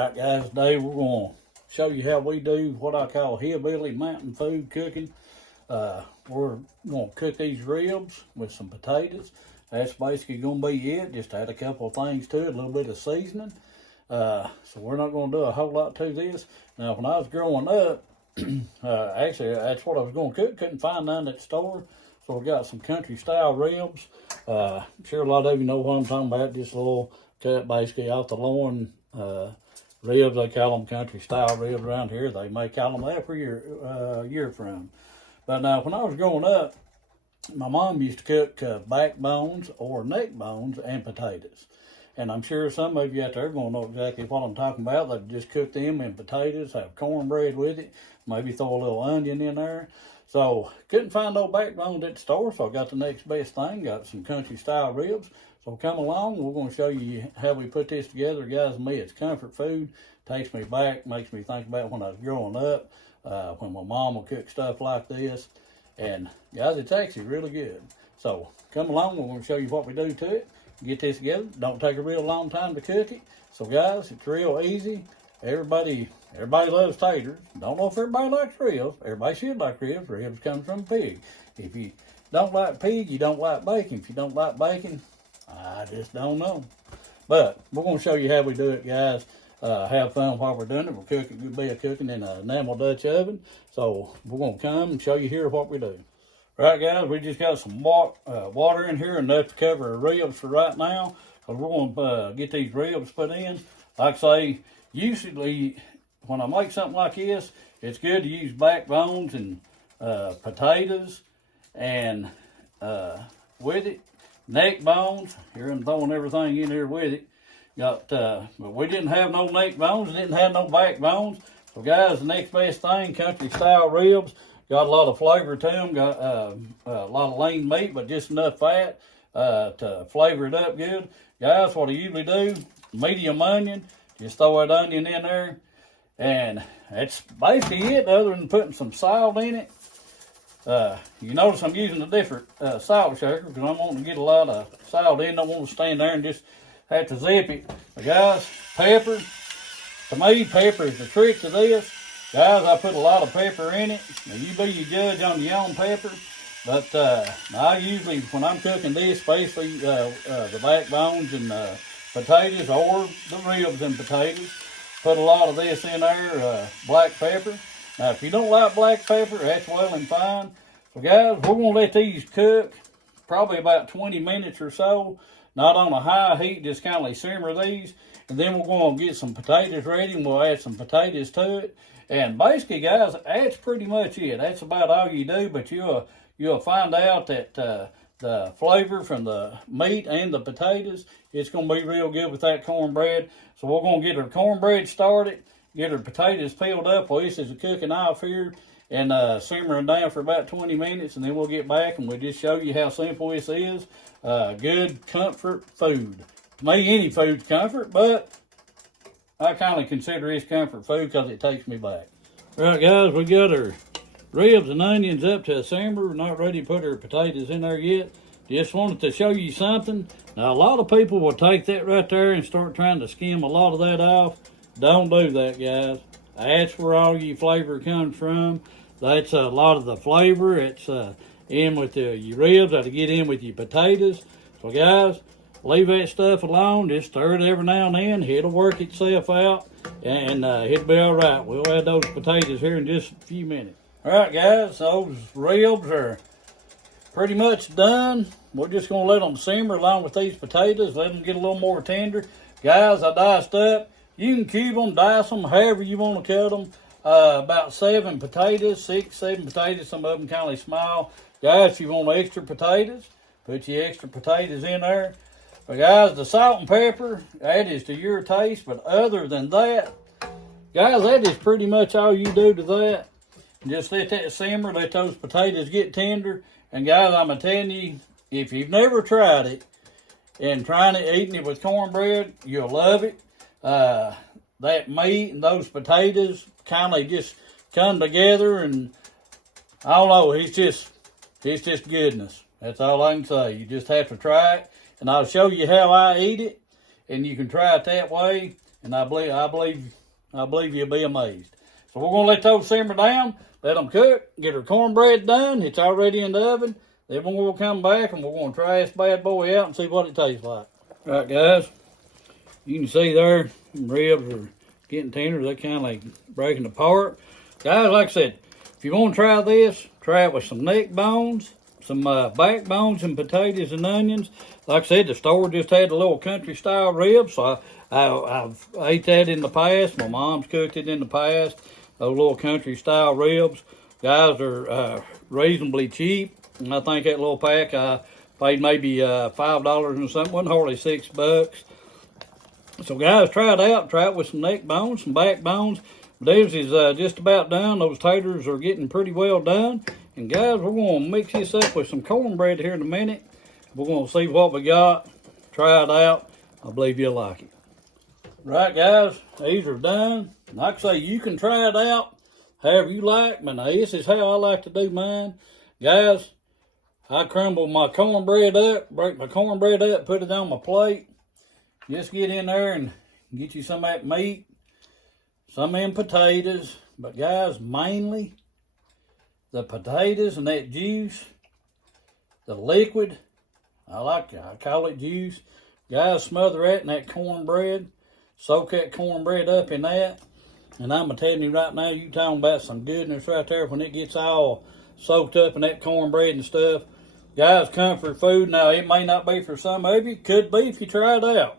Right, guys, today we're going to show you how we do what I call hillbilly mountain food cooking. We're going to cook these ribs with some potatoes. That's basically going to be it. Just add a couple of things to it, a little bit of seasoning. So we're not going to do a whole lot to this. Now, when I was growing up, actually, that's what I was going to cook. Couldn't find none at the store. So we got some country style ribs. I'm sure a lot of you know what I'm talking about. Just a little cut basically off the loin ribs. They call them country style ribs around here. They may call them that where you're from. But now, when I was growing up, my mom used to cook backbones or neck bones and potatoes. And I'm sure some of you out there are going to know exactly what I'm talking about. They just cook them in potatoes, have cornbread with it, maybe throw a little onion in there. So couldn't find no backbones at the store, so I got the next best thing, got some country style ribs. So come along, we're going to show you how we put this together. Guys, to me, it's comfort food. Takes me back, makes me think about when I was growing up, when my mom would cook stuff like this. And guys, it's actually really good. So come along, we're going to show you what we do to it. Get this together. Don't take a real long time to cook it. So guys, it's real easy. Everybody loves taters. Don't know if everybody likes ribs. Everybody should like ribs. Ribs come from pig. If you don't like pig, you don't like bacon. If you don't like bacon, I just don't know. But we're going to show you how we do it, guys. Have fun while we're doing it. We're cooking, we'll be cooking in an enamel Dutch oven. So we're going to come and show you here what we do. Right, guys, we just got some water in here, enough to cover our ribs for right now. So we're going to get these ribs put in. Like I say, usually when I make something like this, it's good to use backbones and potatoes and with it, neck bones. Here I'm throwing everything in here with it. But we didn't have no neck bones, didn't have no backbones. So guys, the next best thing, country style ribs. Got a lot of flavor to them, got a lot of lean meat, but just enough fat to flavor it up good. Guys, what I usually do, medium onion, just throw that onion in there, and that's basically it, other than putting some salt in it. You notice I'm using a different salt shaker because I'm wanting to get a lot of salt in. Don't want to stand there and just have to zip it. But guys, pepper, to me, pepper is the trick to this. Guys, I put a lot of pepper in it. Now, you be your judge on your own pepper. But I usually, when I'm cooking this, especially the backbones and potatoes or the ribs and potatoes, put a lot of this in there, black pepper. Now, if you don't like black pepper, that's well and fine. So, guys, we're going to let these cook probably about 20 minutes or so. Not on a high heat, just kind of simmer these. And then we're going to get some potatoes ready, and we'll add some potatoes to it. And basically, guys, that's pretty much it. That's about all you do, but you'll find out that the flavor from the meat and the potatoes, it's going to be real good with that cornbread. So we're going to get our cornbread started, get our potatoes peeled up while this is cooking off here, and simmering down for about 20 minutes, and then we'll get back and we'll just show you how simple this is. Good comfort food. To me, any food's comfort, but I kind of consider this comfort food because it takes me back. All right, guys, we got our ribs and onions up to a simmer. We're not ready to put our potatoes in there yet. Just wanted to show you something. Now, a lot of people will take that right there and start trying to skim a lot of that off. Don't do that, guys. That's where all your flavor comes from. That's a lot of the flavor. It's in with your ribs. That'll get in with your potatoes. So, guys, leave that stuff alone. Just stir it every now and then. It'll work itself out, and it'll be all right. We'll add those potatoes here in just a few minutes. All right, guys, those ribs are pretty much done. We're just going to let them simmer along with these potatoes. Let them get a little more tender. Guys, I diced up. You can cube them, dice them, however you want to cut them. About 7 potatoes, 6, 7 potatoes. Some of them kind of small. Guys, if you want extra potatoes, put your extra potatoes in there. But guys, the salt and pepper, that is to your taste. But other than that, guys, that is pretty much all you do to that. Just let that simmer, let those potatoes get tender. And guys, I'm telling you, if you've never tried it and trying it, eating it with cornbread, you'll love it. That meat and those potatoes kind of just come together, and I don't know, it's just goodness. That's all I can say. You just have to try it. And I'll show you how I eat it, and you can try it that way. and I believe you'll be amazed. So we're gonna let those simmer down, let them cook, get our cornbread done. It's already in the oven. Then we'll come back and we're gonna try this bad boy out and see what it tastes like. All right, guys, you can see there, the ribs are getting tender. They're kind of like breaking apart. Guys, like I said, if you want to try this, try it with some neck bones, some back bones, and potatoes and onions. Like I said, the store just had a little country style ribs, so I've ate that in the past. My mom's cooked it in the past. Those little country style ribs, guys, are reasonably cheap. And I think that little pack I paid maybe $5 and something, wasn't hardly $6. So guys, try it out. Try it with some neck bones, some back bones. This is just about done. Those taters are getting pretty well done. And guys, we're going to mix this up with some cornbread here in a minute. We're going to see what we got. Try it out. I believe you'll like it. Right, guys, these are done. Like I say, you can try it out however you like. But now, this is how I like to do mine. Guys, I crumble my cornbread up, break my cornbread up, put it on my plate. Just get in there and get you some of that meat, some of them potatoes. But guys, mainly the potatoes and that juice, the liquid, I call it juice. Guys, smother that in that cornbread. Soak that cornbread up in that. And I'm telling you right now, you talking about some goodness right there when it gets all soaked up in that cornbread and stuff. Guys, comfort food. Now, it may not be for some of you. Could be if you try it out.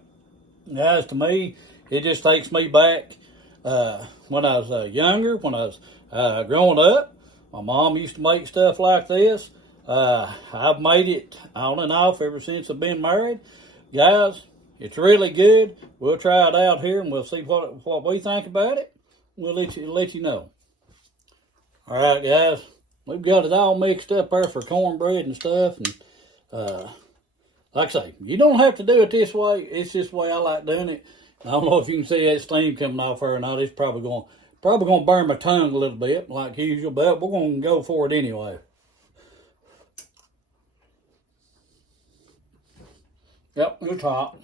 Guys, to me, it just takes me back when I was younger, when I was growing up. My mom used to make stuff like this. I've made it on and off ever since I've been married. Guys, it's really good. We'll try it out here and we'll see what we think about it. We'll let you know. All right, guys, we've got it all mixed up there for cornbread and stuff. And like I say, you don't have to do it this way. It's this way I like doing it. I don't know if you can see that steam coming off her or not. It's probably going to burn my tongue a little bit, like usual, but we're going to go for it anyway. Yep, it's hot.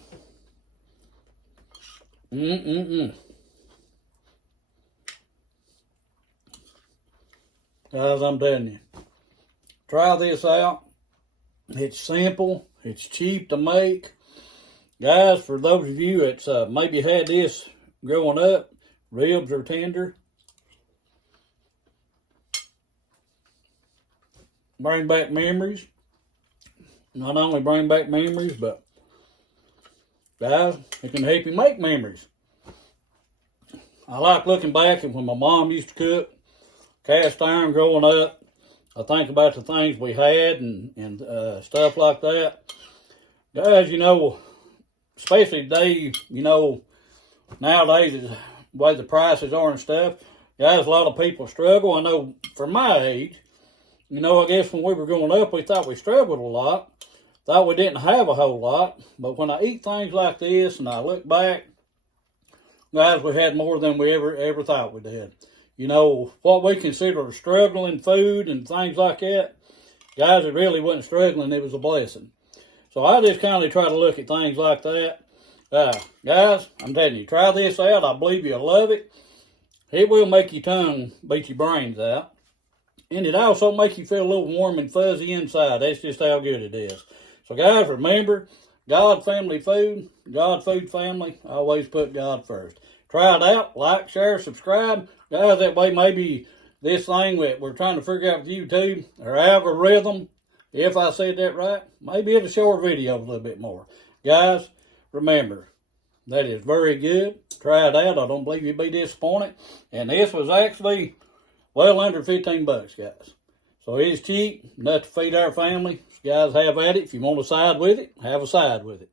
Guys, I'm telling you, try this out. It's simple. It's cheap to make. Guys, for those of you that's maybe had this growing up, ribs are tender. Bring back memories. Not only bring back memories, but guys, it can help you make memories. I like looking back at when my mom used to cook, cast iron growing up. I think about the things we had and stuff like that. Guys, you know, especially today, you know, nowadays, the way the prices are and stuff, guys, a lot of people struggle. I know for my age, you know, I guess when we were growing up, we thought we struggled a lot. Thought we didn't have a whole lot. But when I eat things like this and I look back, guys, we had more than we ever thought we did. You know, what we consider struggling food and things like that, guys, it really wasn't struggling. It was a blessing. So I just kind of try to look at things like that. Guys, I'm telling you, try this out. I believe you'll love it. It will make your tongue beat your brains out. And it also makes you feel a little warm and fuzzy inside. That's just how good it is. So guys, remember, God family food, God food family, always put God first. Try it out, like, share, subscribe. Guys, that way maybe this thing that we're trying to figure out with YouTube, or algorithm, if I said that right, maybe it'll show our video a little bit more. Guys, remember, that is very good. Try it out. I don't believe you'll be disappointed. And this was actually well under 15 bucks, guys. So it's cheap, enough to feed our family. You guys have at it. If you want to side with it, have a side with it.